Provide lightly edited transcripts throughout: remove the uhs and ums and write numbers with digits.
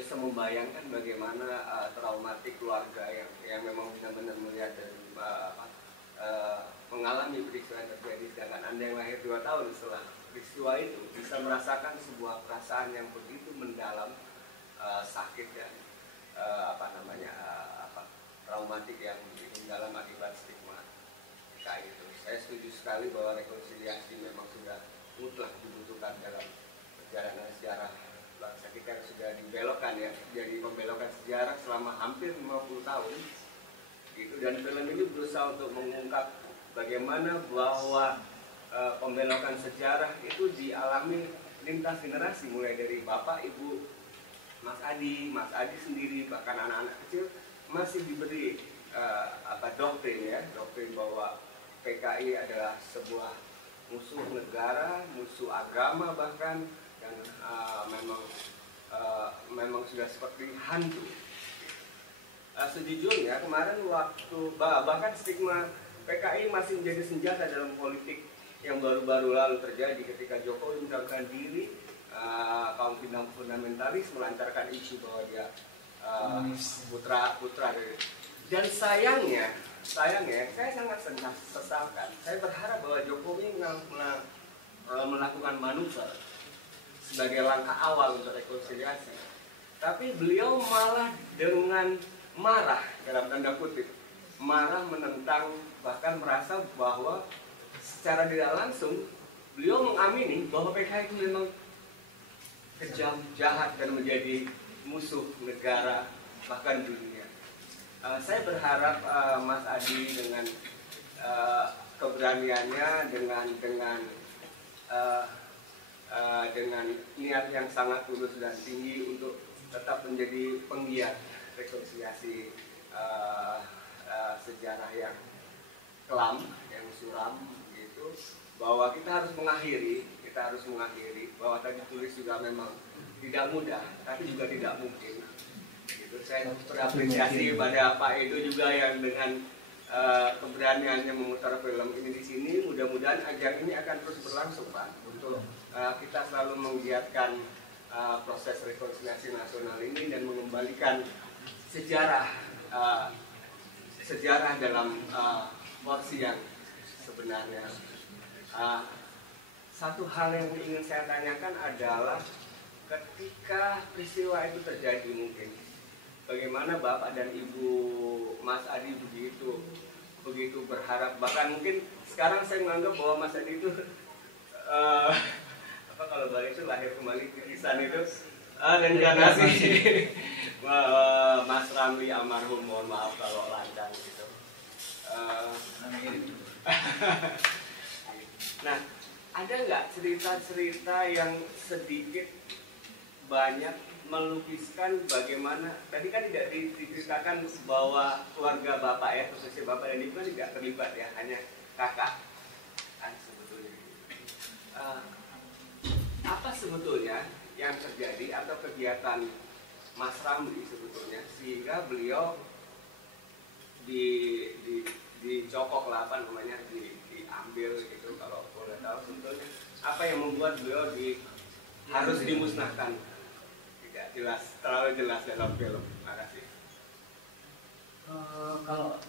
bisa membayangkan bagaimana traumatik keluarga yang memang benar-benar melihat dan mengalami peristiwa yang terjadi, sedangkan Anda yang lahir 2 tahun setelah peristiwa itu bisa merasakan sebuah perasaan yang begitu mendalam, sakit dan traumatik yang mendalam akibat stigma PKI itu. Saya setuju sekali bahwa rekonsiliasi memang sudah mutlak dibutuhkan dalam perjalanan sejarah bangsa kita yang sudah dibelokkan ya, jadi pembelokan sejarah selama hampir 50 tahun gitu. Dan film ini berusaha untuk mengungkap bagaimana bahwa pembelokan sejarah itu dialami lintas generasi, mulai dari bapak, ibu, Mas Adi sendiri, bahkan anak-anak kecil masih diberi doktrin bahwa PKI adalah sebuah musuh negara, musuh agama bahkan, dan memang sudah seperti hantu. Sejujurnya kemarin waktu bahkan stigma PKI masih menjadi senjata dalam politik yang baru-baru lalu terjadi ketika Jokowi mendaftarkan diri, kaum fundamentalis melancarkan isu bahwa dia putra dari, dan sayangnya saya sangat sesalkan. Saya berharap bahwa Jokowi melakukan manuver sebagai langkah awal untuk rekonsiliasi, tapi beliau malah dengan marah, dalam tanda kutip marah, menentang, bahkan merasa bahwa secara tidak langsung beliau mengamini bahwa PKI itu memang kejam, jahat, dan menjadi musuh negara bahkan dunia. Saya berharap Mas Adi dengan keberaniannya, dengan niat yang sangat tulus dan tinggi untuk tetap menjadi penggiat rekonsiliasi sejarah yang kelam, yang suram gitu, bahwa kita harus mengakhiri bahwa tadi tulis juga memang tidak mudah, tapi juga tidak mungkin. Gitu. Saya berapresiasi pada Pak Edo juga yang dengan keberaniannya memutar film ini di sini. Mudah-mudahan ajang ini akan terus berlangsung, Pak, untuk kita selalu menggiatkan proses rekonsiliasi nasional ini dan mengembalikan sejarah dalam porsi yang sebenarnya. Satu hal yang ingin saya tanyakan adalah ketika peristiwa itu terjadi, mungkin bagaimana Bapak dan Ibu Mas Adi begitu berharap, bahkan mungkin sekarang saya menganggap bahwa Mas Adi itu kalau balik itu lahir kembali titisan itu, reinkarnasi Mas Ramli almarhum, mohon maaf kalau lancang gitu. Nah, ada nggak cerita-cerita yang sedikit banyak melukiskan bagaimana, tadi kan tidak diceritakan bahwa keluarga Bapak ya, khususnya Bapak dan Ibu kan tidak terlibat ya, hanya kakak kan sebetulnya. Apa sebetulnya yang terjadi atau kegiatan Mas Ramli sebetulnya sehingga beliau dicokok lah, diambil gitu, kalau boleh tahu sebetulnya apa yang membuat beliau harus dimusnahkan? Tidak jelas, terlalu jelas dalam film. Terima kasih. Kalau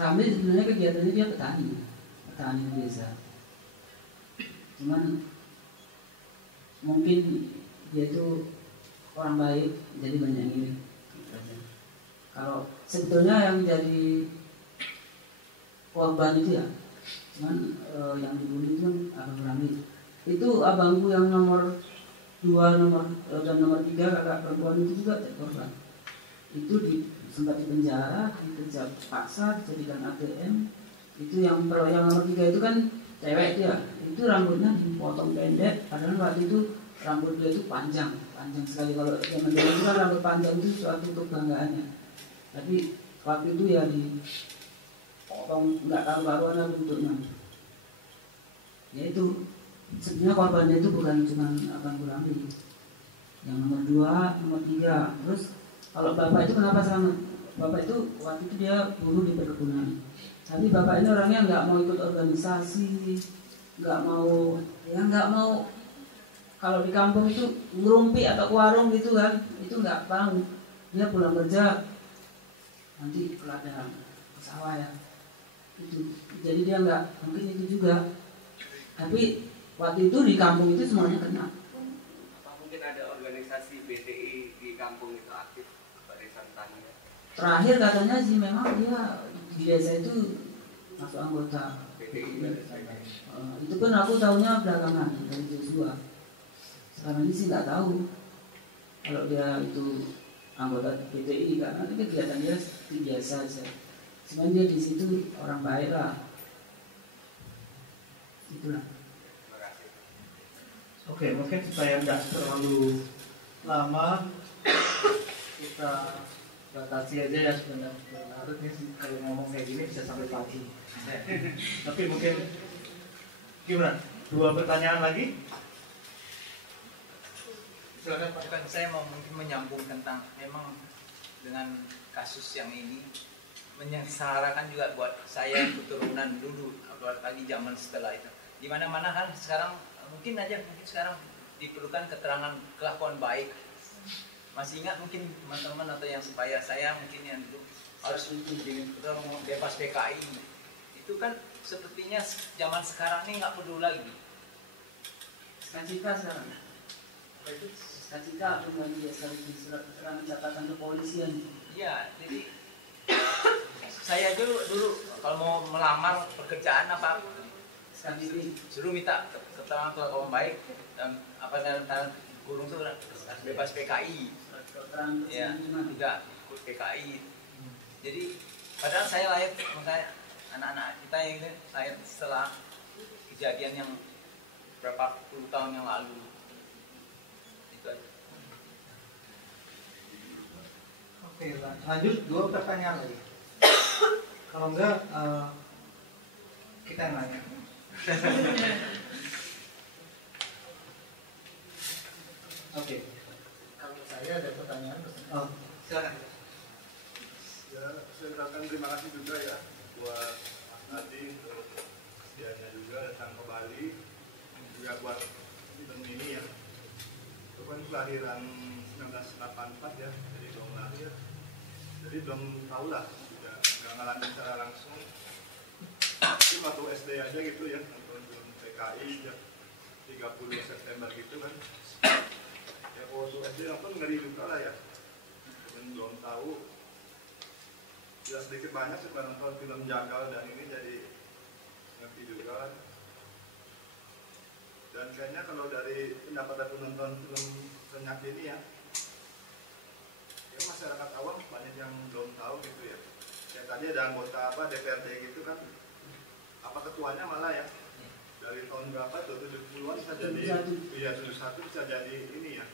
Ramli sebenarnya kegiatannya dia petani di desa. Cuman mungkin dia itu orang baik, jadi banyak ngiri. Kalau sebetulnya yang jadi korban itu ya, cuman yang dibunuh itu kan Abang Ramli. Itu abangku yang nomor 2, dan nomor 3 kakak perempuan itu juga korban. Itu sempat dipenjara, dikerja paksa, dijadikan ATM. Itu yang nomor 3 itu kan cewek dia, itu rambutnya dipotong pendek, padahal waktu itu rambut dia itu panjang sekali. Kalau zaman dulu kan rambut panjang itu suatu kebanggaannya. Tapi waktu itu ya dipotong nggak karu-karuan bentuknya. Ya itu sebenarnya korbannya itu bukan cuma Abang Ramli, yang nomor 2, nomor 3. Terus kalau bapak itu kenapa selamat? Bapak itu waktu itu dia buruh di perkebunan. Tapi bapak ini orangnya nggak mau ikut organisasi, nggak mau kalau di kampung itu ngerumpi atau ke warung gitu kan, itu nggak tahu, dia pulang kerja nanti ke ladang, ke sawah ya itu, jadi dia nggak mungkin itu juga. Tapi waktu itu di kampung itu semuanya kena. Apa mungkin ada organisasi BTI di kampung itu aktif barisan tani? Terakhir katanya sih memang dia di desa itu masuk anggota BTI. itu kan aku tahunya belakangan dari Joshua. Sekarang ini sih nggak tahu kalau dia itu anggota BTI, karena ini kegiatan dia biasa saja. Sebenarnya dia di situ orang baik lah. Itulah. Terima kasih. Oke, mungkin supaya tidak terlalu lama kita batasi aja ya sebenarnya. Harusnya kalau ngomong kayak gini bisa sampai pagi. Tapi mungkin gimana? 2 pertanyaan lagi? Silakan Pak. Bukan, saya mau mungkin menyambung tentang memang dengan kasus yang ini menyengsarakan juga buat saya keturunan dulu, apalagi zaman setelah itu. Di mana-mana kan sekarang mungkin sekarang diperlukan keterangan kelakuan baik. Masih ingat mungkin teman-teman atau yang supaya saya mungkin yang dulu harus bebas PKI. Itu kan sepertinya zaman sekarang ini nggak perlu lagi. Cita sekarang. Cita dengan dia sekali surat keterangan catatan kepolisian. Iya, jadi saya dulu kalau mau melamar pekerjaan apa suruh minta keterangan kelakuan baik dan apa dan kurung itu bebas PKI. Ya, tidak ikut PKI. Jadi padahal saya lahir, makanya anak-anak kita yang ini lahir setelah kejadian yang berapa puluh tahun yang lalu. Itu aja. Oke, lanjut 2 pertanyaan lagi. Kalau enggak kita yang nanya. Oke. Kalau saya ada pertanyaan. Oh, silakan. Ya, saya ucapkan terima kasih juga ya buat Mas Adi untuk kesediaannya juga datang ke Bali, juga buat event ini ya. Itu kan kelahiran 1984 ya, jadi belum lahir, jadi belum tahu lah, nggak ngalamin secara langsung. Tapi waktu SD aja gitu ya, nonton film PKI ya, 30 September gitu kan. Ya waktu SD nonton ngeri juga lah ya, dan belum tahu. Ya sedikit banyak suka nonton film Jagal dan ini jadi ngerti juga. Dan kayaknya kalau dari pendapat aku nonton film Senyap ini ya masyarakat awam banyak yang belum tahu gitu ya. Kayak tadi ada anggota DPRD gitu kan, apa ketuanya malah ya dari tahun berapa tuh 70-an bisa jadi, iya 71 bisa jadi ini ya.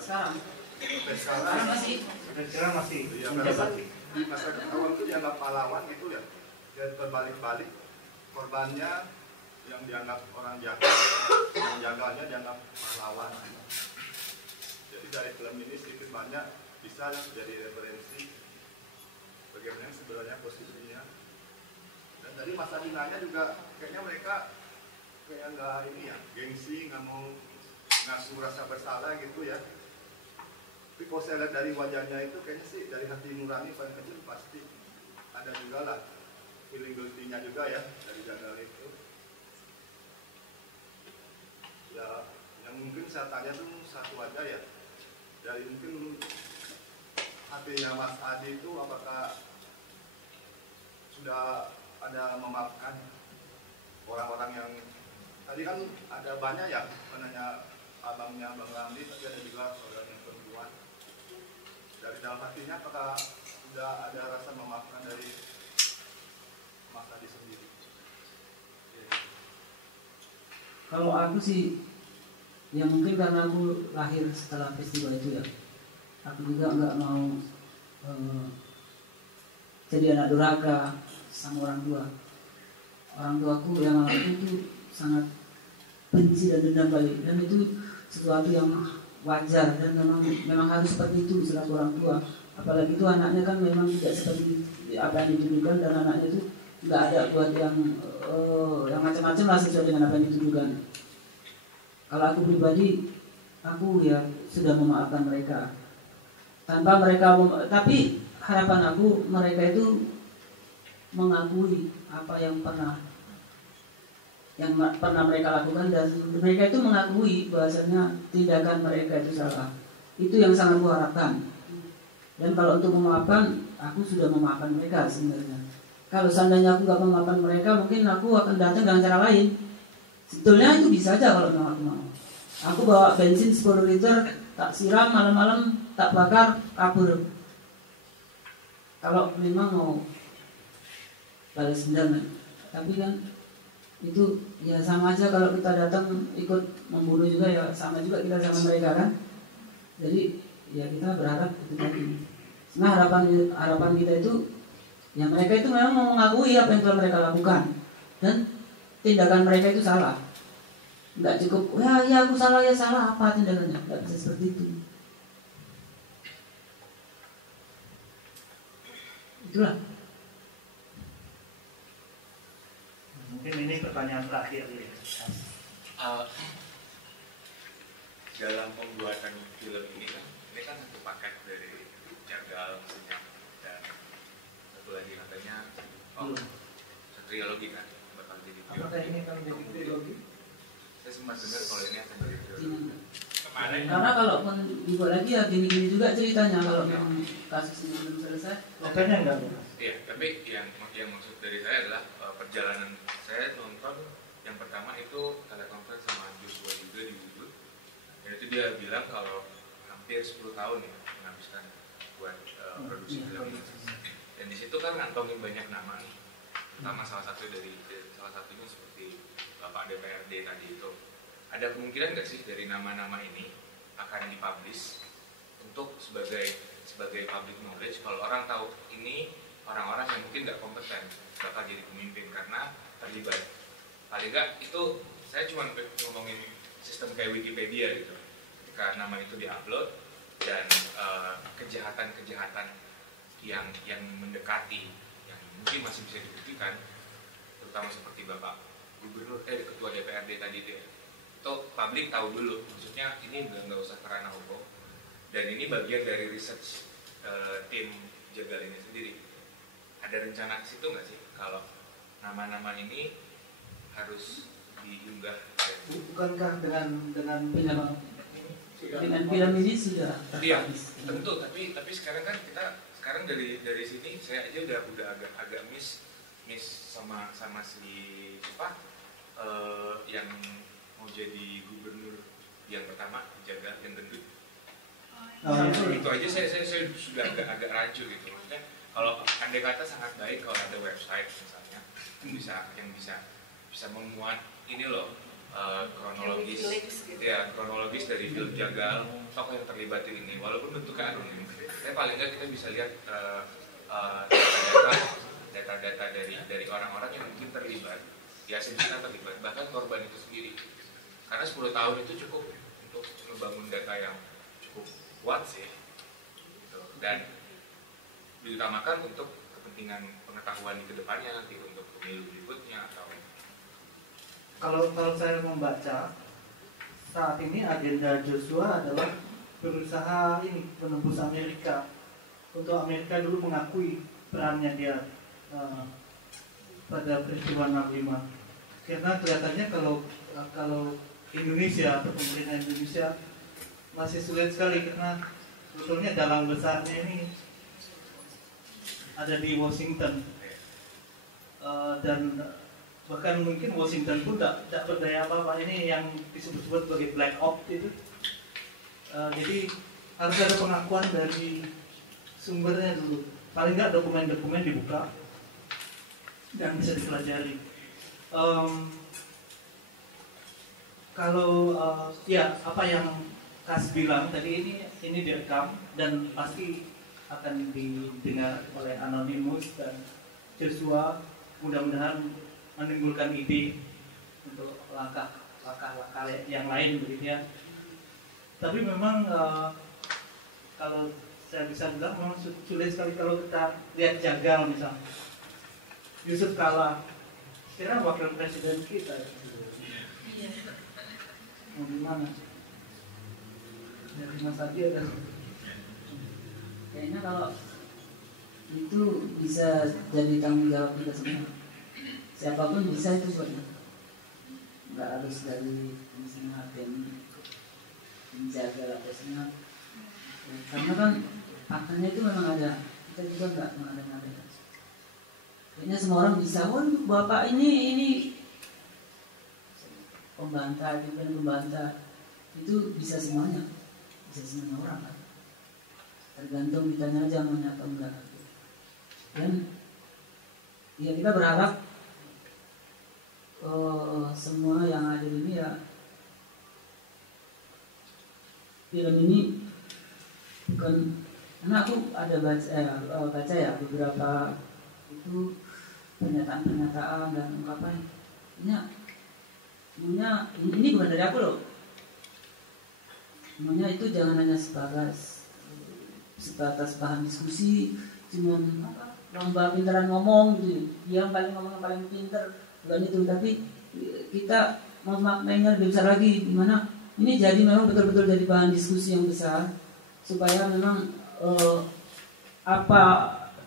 Sekarang. Sampai sekarang masih. Sekarang masih. Iya, karena kan di masyarakat awam itu dianggap pahlawan gitu ya. Dan terbalik-balik korbannya yang dianggap orang jahat, yang jagalnya dianggap pahlawan. Jadi dari film ini sedikit banyak bisa jadi referensi bagaimana sebenarnya posisinya. Dan dari masa dinanya juga kayaknya mereka kayak nggak ini ya, gengsi, nggak mau ngasuh rasa bersalah gitu ya. Tapi kalau saya lihat dari wajahnya itu kayaknya sih dari hati nurani paling kecil pasti ada juga lah feeling guilty-nya juga ya dari Jagal itu. Ya, yang mungkin saya tanya tuh satu aja ya, dari mungkin hatinya Mas Adi itu apakah sudah ada memaafkan orang-orang yang tadi kan ada banyak ya penanya abangnya Bang Ramli, tapi ada juga saudara yang perempuan. Dari dalam hatinya apakah sudah ada rasa memaafkan dari Mas Adi sendiri? Kalau aku sih, ya mungkin karena aku lahir setelah peristiwa itu ya, aku juga nggak mau jadi anak durhaka sama orang tua. Orang tuaku yang aku itu sangat benci dan dendam balik, dan itu sesuatu yang wajar dan memang harus seperti itu selaku orang tua. Apalagi itu anaknya kan memang tidak seperti apa yang dituduhkan, dan anaknya itu nggak ada buat yang macam-macam lah sesuai dengan apa yang dituduhkan. Kalau aku pribadi, aku ya sudah memaafkan mereka. tanpa mereka tapi harapan aku mereka itu mengakui apa yang pernah mereka lakukan, dan mereka itu mengakui bahwasanya tindakan mereka itu salah. Itu yang sangat aku harapkan. Dan kalau untuk memaafkan, aku sudah memaafkan mereka sebenarnya. Kalau seandainya aku nggak memaafkan mereka, mungkin aku akan datang dengan cara lain. Sebetulnya itu bisa aja kalau memang aku mau. Aku bawa bensin 10 liter, tak siram, malam-malam tak bakar, kabur. Kalau memang mau balas dendam, tapi kan itu ya sama aja kalau kita datang ikut membunuh juga, ya sama juga kita sama mereka kan. Jadi ya kita berharap itu tadi. Nah harapan kita itu ya mereka itu memang mau mengakui apa yang telah mereka lakukan dan tindakan mereka itu salah. Nggak cukup ya aku salah, ya salah apa tindakannya, nggak bisa seperti itu. Itulah. Mungkin ini pertanyaan terakhir. Dalam pembuatan film ini kan satu paket dari Jagal, Senyap, dan satu lagi katanya trilogi kan bakal jadi trilogi. Apakah ini akan menjadi trilogi? Saya sempat dengar kalau ini akan jadi trilogi. Karena kalau dibuat lagi ya gini-gini juga ceritanya kalau memang kasus ini belum selesai. Makanya enggak. Iya, tapi yang maksud dari saya adalah perjalanan saya nonton yang pertama itu telekonferensi sama Joshua juga di YouTube. Dan itu dia bilang kalau hampir 10 tahun ya menghabiskan buat produksi film ini. Dan di situ kan ngantongin banyak nama nih. Pertama salah satunya seperti Bapak DPRD tadi itu. Ada kemungkinan nggak sih dari nama-nama ini akan dipublish untuk sebagai public knowledge, kalau orang tahu ini orang-orang yang mungkin nggak kompeten bakal jadi pemimpin karena terlibat. Paling nggak itu saya cuma ngomongin sistem kayak Wikipedia gitu. Ketika nama itu diupload dan kejahatan-kejahatan yang mendekati, yang mungkin masih bisa dibuktikan, terutama seperti Bapak Gubernur, Ketua DPRD tadi itu ya, itu publik tahu dulu, maksudnya ini nggak usah ke ranah hukum, dan ini bagian dari research tim Jagal ini sendiri. Ada rencana ke situ nggak sih kalau nama-nama ini harus diunggah? Bukankah dengan film ini sudah iya tentu, tapi sekarang kan kita dari sini saya aja udah agak miss sama si apa yang mau jadi gubernur yang pertama Jagal yang gendut. Itu aja saya sudah agak rancu gitu. Maksudnya kalau andai kata sangat baik kalau ada website misalnya yang bisa memuat ini loh kronologis dari film Jagal, tokoh yang terlibat ini walaupun bentuknya anonim. Tapi paling nggak kita bisa lihat data-data dari orang-orang yang mungkin terlibat, ya sebenarnya terlibat, bahkan korban itu sendiri. Karena 10 tahun itu cukup untuk membangun data yang cukup kuat sih, gitu. Dan diutamakan untuk kepentingan pengetahuan di kedepannya nanti untuk pemilu berikutnya atau. Kalau saya membaca saat ini agenda Joshua adalah berusaha menembus Amerika. Untuk Amerika dulu mengakui perannya dia pada peristiwa 65. Karena kelihatannya kalau Indonesia atau pemerintah Indonesia masih sulit sekali karena sebetulnya dalang besarnya ini ada di Washington dan bahkan mungkin Washington pun tidak berdaya apa-apa. Ini yang disebut-sebut sebagai black ops itu. Jadi harus ada pengakuan dari sumbernya dulu. Paling nggak dokumen-dokumen dibuka dan bisa dipelajari. Kalau ya apa yang Kas bilang tadi ini direkam dan pasti akan didengar oleh Anonymous dan Joshua, mudah-mudahan menimbulkan ide untuk langkah-langkah yang lain begitu ya. Tapi memang kalau saya bisa bilang memang sulit sekali kalau kita lihat Jagal misalnya, Yusuf Kala, kira wakil presiden kita. Iya. Mau gimana? Dari Mas Adi ada. Kayaknya kalau itu bisa jadi tanggung jawab kita semua. Siapapun bisa itu sebenarnya. Nggak harus dari misalnya yang menjaga lapasnya. Karena kan faktanya itu memang ada. Kita juga nggak mengada-ngada. Kayaknya semua orang bisa. Oh, bapak ini pembantah, bukan pembantah. Itu bisa semuanya. Bisa semuanya orang kan. Tergantung ditanya aja mau atau enggak. Dan ya kita berharap semua yang ada di ini ya, film ini bukan, karena aku ada baca ya beberapa itu pernyataan dan ungkapan semuanya ini bukan dari aku loh, semuanya itu jangan hanya sebatas bahan diskusi, cuman lomba pintaran ngomong gitu, dia yang paling ngomong yang paling pintar, bukan itu, tapi kita mau maknanya lebih besar lagi, dimana ini jadi memang betul-betul jadi bahan diskusi yang besar, supaya memang apa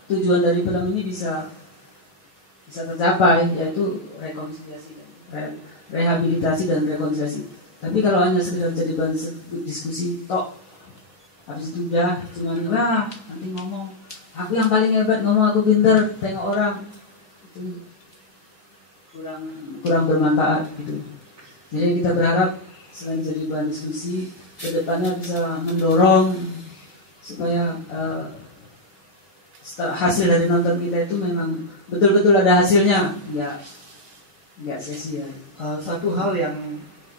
tujuan dari film ini bisa tercapai, yaitu rekonsiliasi, rehabilitasi dan rekonsiliasi. Tapi kalau hanya sekedar jadi bahan diskusi tok, habis itu udah cuman nanti ngomong aku yang paling hebat, ngomong aku pintar, tengok orang, itu kurang bermanfaat gitu. Jadi kita berharap selain jadi bahan diskusi, kedepannya bisa mendorong supaya hasil dari nonton kita itu memang betul-betul ada hasilnya, nggak sia-sia. Satu hal yang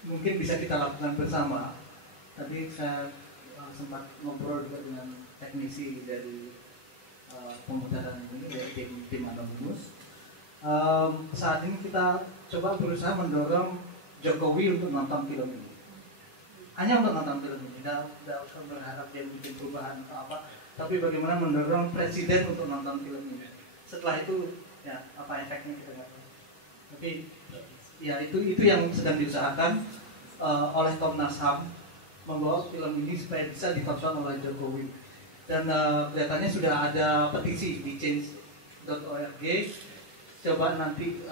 mungkin bisa kita lakukan bersama, tadi saya sempat ngobrol juga dengan teknisi dari pemutaran ini dari tim Anonymous. Saat ini kita coba berusaha mendorong Jokowi untuk nonton film ini. Hanya untuk nonton film ini, tidak usah berharap dia bikin perubahan atau apa, tapi bagaimana mendorong presiden untuk nonton film ini. Setelah itu ya apa efeknya kita nggak tahu. Tapi ya itu yang sedang diusahakan oleh Komnas HAM, membawa film ini supaya bisa ditonton oleh Jokowi. Dan kelihatannya sudah ada petisi di change.org. Coba nanti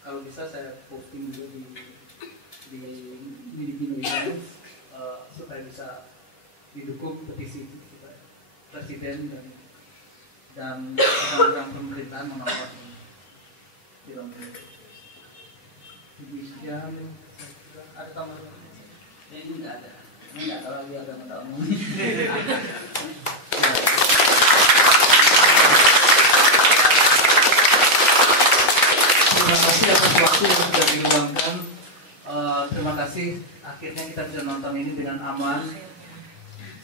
kalau bisa saya posting juga di media supaya bisa didukung petisi kita, presiden dan orang-orang pemerintahan menonton film ini. Demikian. Ada tambahan? Ini nggak ada. Ini nggak tahu lagi ada yang ngomong. Terima kasih atas waktu yang sudah diluangkan. Terima kasih. Akhirnya kita bisa nonton ini dengan aman.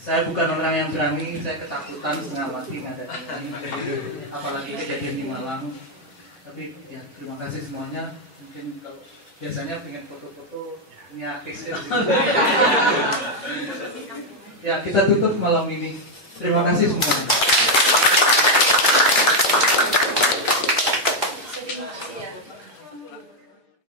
Saya bukan orang yang berani, saya ketakutan setengah mati ngadepin ini, apalagi kejadian di Malang. Tapi ya terima kasih semuanya. Mungkin kalau biasanya pengen foto-foto ini artisnya. Ya kita tutup malam ini. Terima kasih semuanya.